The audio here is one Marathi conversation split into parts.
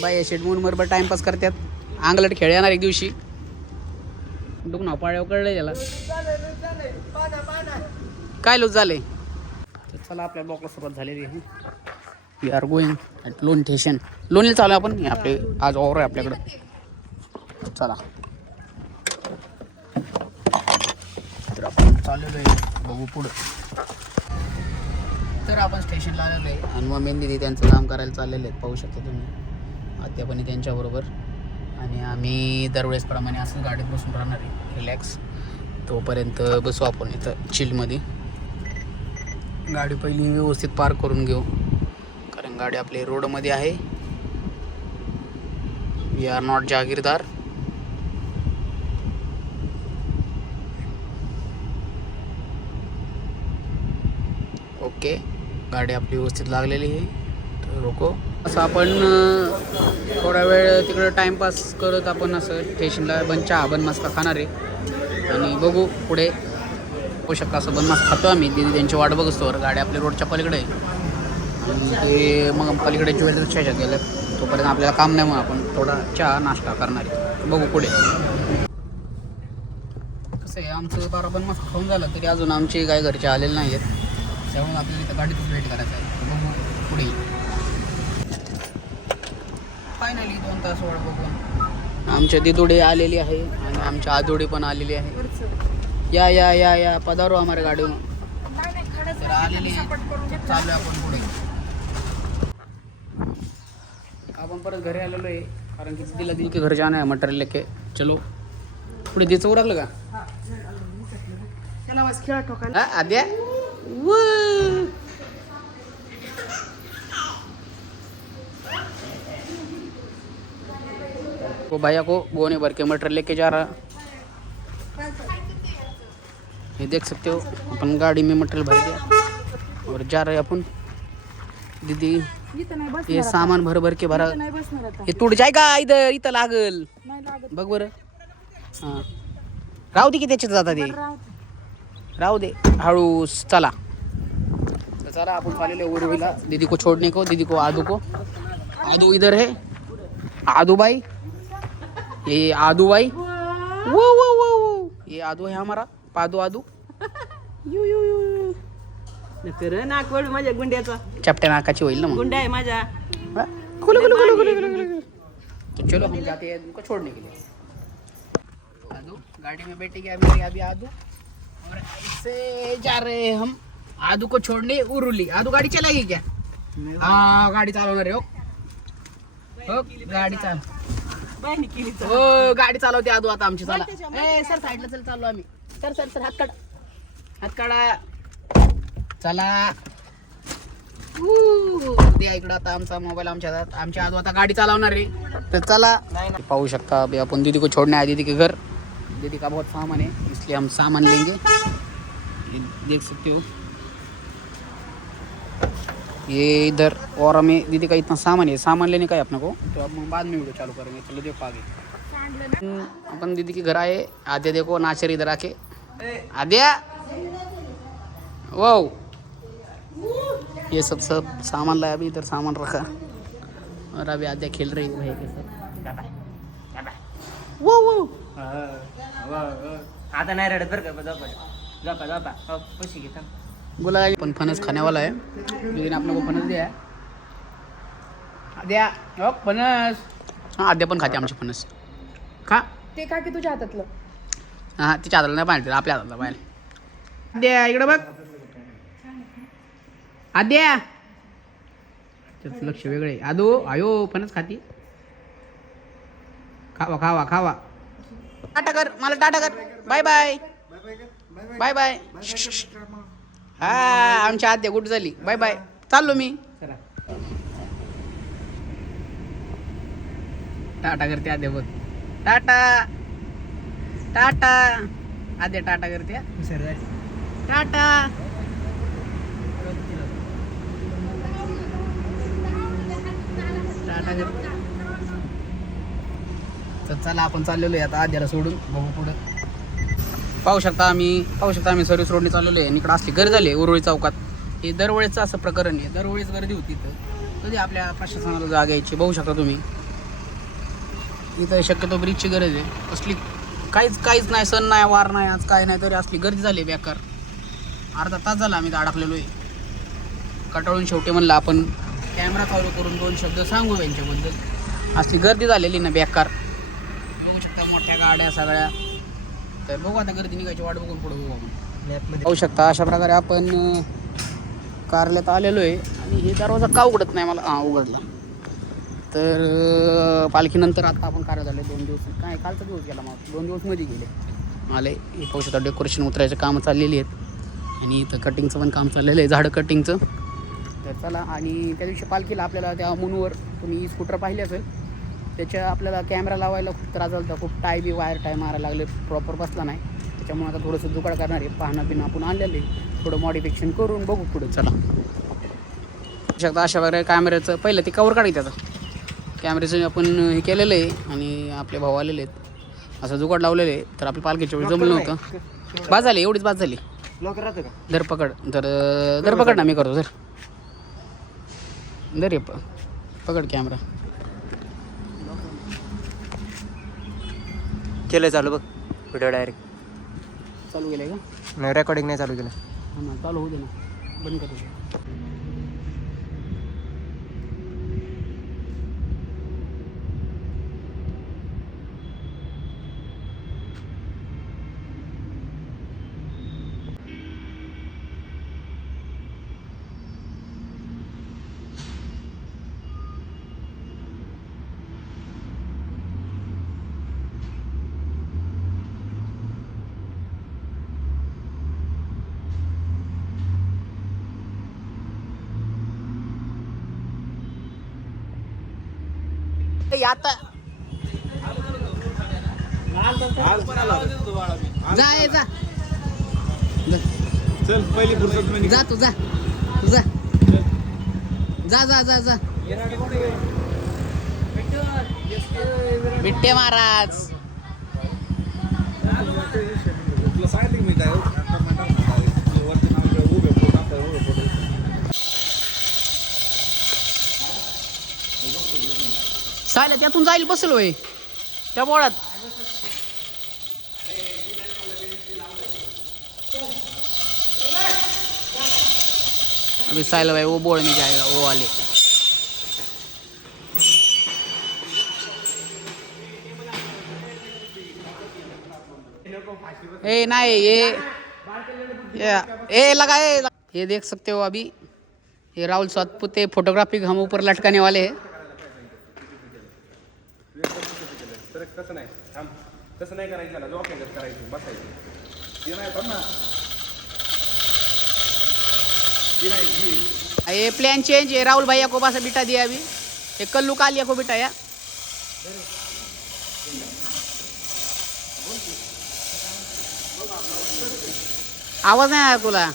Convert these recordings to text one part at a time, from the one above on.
बाय शेट मूनवर टाइमपास करतात. अंगलट खेळ येणार एक दिवशी. डुक ना पाळ्या कळलंय त्याला काय लूज झाले. चला आपल्या ब्लॉकला सुरुवात झालेली आहे. We are going at Loni station. लोणीला चालू आहे आपण. आपले आज ओव्हर आहे आपल्याकडं. चला तर आपण चाललेलो आहे बघू पुढं. तर आपण स्टेशनला आलेलो आहे आणि मग मेहंदी त्यांचं काम करायला चाललेले आहेत. पाहू शकता तुम्ही आत्यापणी त्यांच्याबरोबर. आणि आम्ही दरवेळेसप्रमाणे असं गाडीत बसून राहणार आहे रिलॅक्स. तोपर्यंत बसू आपण इथं चिलमध्ये. गाडी पहिली व्यवस्थित पार्क करून घेऊ कारण गाडी आपली रोडमध्ये आहे. वी आर नॉट जागीरदार. ओके गाडी आपली व्यवस्थित लागलेली आहे. तर रोको. असं आपण थोडा वेळ तिकडं टाईमपास करत आपण असं स्टेशनला चहा बन मस्का खाणार आहे. आणि बघू पुढे होऊ शकता असं बन मस्का खातो आम्ही. दिदी त्यांची वाट बघतो. गाडी आपल्या रोडच्या पलीकडे आहे आणि ते मग पलीकडे ज्वेलरीच्या ह्याच्यात गेलं. तोपर्यंत आपल्याला काम नाही म्हणून आपण थोडा चहा नाश्ता करणार आहे. बघू पुढे कसं आहे. आमचं बारा बन मस्का खाऊन झालं तरी अजून आमचे काय घरचे आलेले नाही आहेत. त्यामुळे आपल्याला इथं गाडीतच वेट करायचं आहे. बघू पुढे. फायनली 2 तास वाट बघून आमच्या दिदुडे आलेली आहे आणि आमच्या आजोडी पण आलेली आहे. या या या या पधारो आम्हाला गाडीवर. तर आलेली चालू आहे आपण पुढे. आपण परत घरी आलेलो आहे कारण की दिला दिल की घर जाना है मटेरियल लेके. चलो पुढे दिचं उरकलं का आद्या. वो भैया को बोने भर के मटर लेके जा रहा. ये देख सकते हो अपन गाड़ी में मटेरियल भर दिया और जा रहे अपन. दीदी ये सामान भर भर के भरा. हे तुड जायगा इधर इथं लागल बघ बरं. हां राहू दे की त्याच्यात जाता ते. राहू दे हळू. चला तो चला अपन चालेले उर्विला. दीदी को छोड़ने को. दीदी को आदू को. आदू इधर है. आदू भाई ये आदू भाई. वो वो वो ये आदू है हमारा. पादू आदू. यू यू यू खरं नाक वळू माझ्या गुंड्याचा. चपट्या नाकाची होईल ना मग. गुंडा आहे माझा. खुलू खुलू खुलू खुलू खुलू. तो चलो हम जाते हैं उनको छोड़ने के लिए. आदू गाड़ी में बैठेगी अभी अभी आदू. और ऐसे जा रहे हैं हम आदू को छोड़ने उरुली. आदू गाड़ी चलाएगी क्या. हाँ गाड़ी चालवणार रे. हो गाडी चाल. हो गाडी चालवते आदू आता आमची. चला ए सर साईडला चल. चाललो आम्ही. सर सर सर हात काढा. हात काढा. चला द्या इकडं आता आमचा मोबाईल आमच्या हातात. आमच्या आदू आता गाडी चालवणार रे. तर चला पाहू शकता अभी अपन दीदी को छोड़ने आए. दीदी के घर. दीदी का बहुत सामान है इसलिए हम सामान लेंगे. देख सकते हो ये इधर. और हमें दीदी का इतना सामान है. सामान लेने का है अपने को. तो अब बाद में वीडियो चालू करेंगे. चलो देखो आगे. अपन दीदी के घर आए. आद्या देखो नाचर इधर आके. आद्या वो ये सब सामान लाया. अभी इधर सामान रखा और अभी आद्या खेल रही है भाई के साथ. वो आता नाही रडत बरं का. जापा जापा पैसे घेता. बोला पण फणस खाने वाला है. दीदी ने अपने को फणस दिया है. आद्या हो फणस. हाँ आद्या पण खाते आमचे फणस. खा ते का की तुझ्या हातातलं. हां तिच्या हाताला नाही पाहिजे आपल्या हाताला पाहिजे. आद्या इकडं बघ. आद्या त्याचं लक्ष वेगळे. आदू आयो फणस खाती. खावा खावा खावा. टाटा कर मला. टाटा कर. Bye bye bye bye. हा आमची आद्या गुड झाली. Bye bye. चाललो मी. टाटा करते आद्या बघ. टाटा टाटा. आद्या टाटा करते. टाटा. टाटा करते. तर चला आपण चाललेलो आहे आता आद्याला सोडून. बघू पुढं. पाहू शकता आम्ही सर्व्हिस रोडने चाललेलो आहे. आणि इकडं असली गर्दी झाली आहे उरुळी चौकात. हे दरवेळेचं असं प्रकरण आहे. दरवेळेस गर्दी होती. तर कधी आपल्या प्रशासनाला जागा यायची. बघू शकता तुम्ही इथं शक्यतो ब्रिजची गरज आहे. असली काहीच नाही, सण नाही, वार नाही, आज काय नाही, तरी असली गर्दी झाली बेकार. अर्धा तास झाला आम्ही अडकलेलो आहे. कटाळून शेवटी म्हणलं आपण कॅमेरा चालू करून 2 शब्द सांगू यांच्याबद्दल. असली गर्दी झालेली ना बेकार. बघू शकता मोठ्या गाड्या सगळ्या. तर बघू आता गर्दी निघायची वाट बघून पुढे बघू आपण. पाहू शकता अशा प्रकारे आपण कारल्यात आलेलो आहे. आणि हे दरवाजा का उघडत नाही मला? हां उघडला. तर पालखीनंतर आता आपण कार्य झाले 2 दिवस. काय कालचा दिवस गेला मग 2 दिवस मध्ये गेले आले. हे पाहू शकता डेकोरेशन उतरायचं कामं चाललेली आहेत. आणि इथं कटिंगचं पण काम चाललेलं आहे, झाडं कटिंगचं. तर चला. आणि त्या दिवशी पालखीला आपल्याला त्या मुनवर तुम्ही स्कूटर पाहिले असेल, त्याच्या आपल्याला कॅमेरा लावायला खूप त्रास झाला होता. खूप टाय बी वायर टाय मारायला लागले, प्रॉपर बसला नाही. त्याच्यामुळे आता थोडंसं जुगाड करणार आहे. पाहणं पिणं आपण आणलेलं आहे, थोडं मॉडिफिकेशन करून बघू पुढे. चला. शकता अशा प्रकारे कॅमेऱ्याचं पहिलं ते कवर काढायचं. त्याचं कॅमेऱ्याचं आपण हे केलेलं आहे. आणि आपले भाऊ आलेले आहेत, असं जुगाड लावलेलं आहे. तर आपल्या पालखीच्या वेळी जमलं नव्हतं. बाद झाली, एवढीच बाद झाली. लॉकर राहतं का? धरपकड धरपकड ना, मी करतो. धर पकड कॅमेरा. केलं चालू बघ व्हिडिओ डायरेक्ट. चालू केलं का? नाही रेकॉर्डिंग नाही चालू केलं. हां ना, चालू होऊ दे ना, बंद करतो. आता जा चल पहिली फुर्सत जा तू जा जा जा जा जा जा. बिट्टे महाराज तुला सांगितलं मी काय वरती नाव उभे फोटो. सायला त्यातून जाईल बसल होय त्या बोळात. अभी साहिल भाई वो बोर्ड में जाएगा, वो वाले. ए नहीं ये लगा ये देख सकते हो अभी ये राहुल सातपुते फोटोग्राफी हम ऊपर लटकाने वाले हैं. तसं नाही करायचं त्याला, जॉब करायचं बसायचं. ते नाही पण ना, ये प्लान चेंज है. राहुल भैया को बस बिठा दिया अभी. ये कल्लू कालिया को बिठाया. आवाज नाही आला तुला?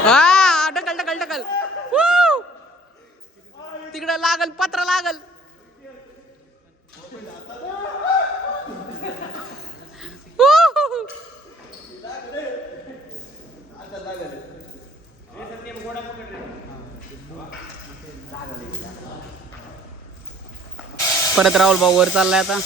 हा ढकल ढकल ढकल. तिकडे लागल, पत्र लागल. परत राहुल भाऊ वर चाललाय आता.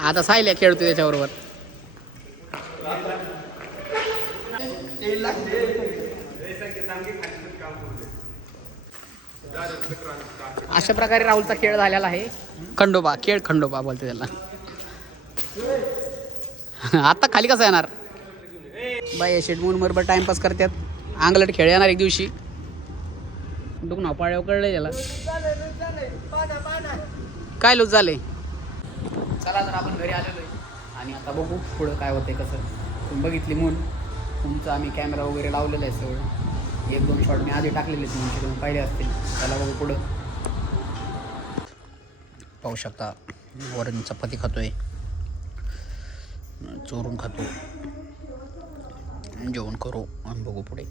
आता सायल्या खेळतो त्याच्याबरोबर. अशा प्रकारे राहुलचा खेळ झालेला आहे. खंडोबा खेळ, खंडोबा बोलते त्याला. आता खाली कसं येणार बाई? शेटमून बरोबर टाइमपास करतात. अंगलट खेळ येणार एक दिवशी. डुक नाव पाळ्या कळलंय त्याला. काय लूज झाले. चला तर आपण घरी आलेलो आहे आणि आता बघू पुढं काय होतंय कसं. तुम्ही बघितली म्हणून तुमचा आम्ही कॅमेरा वगैरे लावलेला आहे सगळं. 1-2 शॉट मी आधी टाकलेले म्हणून तुम्ही पाहिले असतील. त्याला बघू पुढं. पाहू शकता वरण चपाती खातोय, चोरून खातो. जेवण करू आणि बघू पुढे.